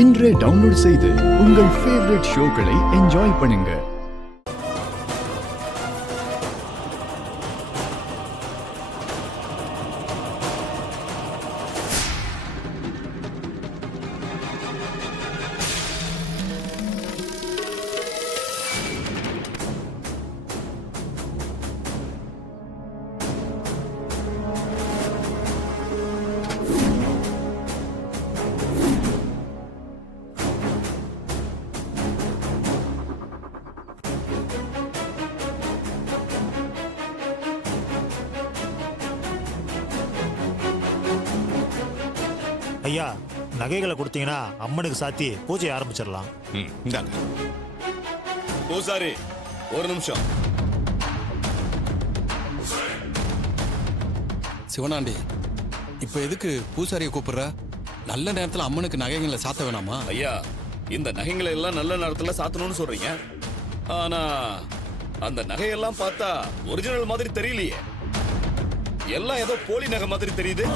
இன்றே டவுன்லோட் செய்து உங்கள் ஃபேவரட் ஷோக்களை என்ஜாய் பண்ணுங்க. ஐயா, நகைகளை கொடுத்தீங்கன்னா அம்மனுக்கு சாத்தி பூஜை ஆரம்பிச்சிடலாம். இந்தாங்க. பூசாரி, ஒரு நிமிஷம். சிவனாண்டி, இப்ப எதுக்கு பூசாரியை கூப்பிடுற? நல்ல நேரத்துல அம்மனுக்கு நகைகளை சாத்த வேணாமா? ஐயா, இந்த நகைகளை எல்லாம் நல்ல நேரத்துல சாத்தணும்னு சொல்றீங்க. ஆனா அந்த நகையெல்லாம் பார்த்தா ஒரிஜினல் மாதிரி தெரியலையே. எல்லாம் ஏதோ போலி நகை மாதிரி தெரியுது.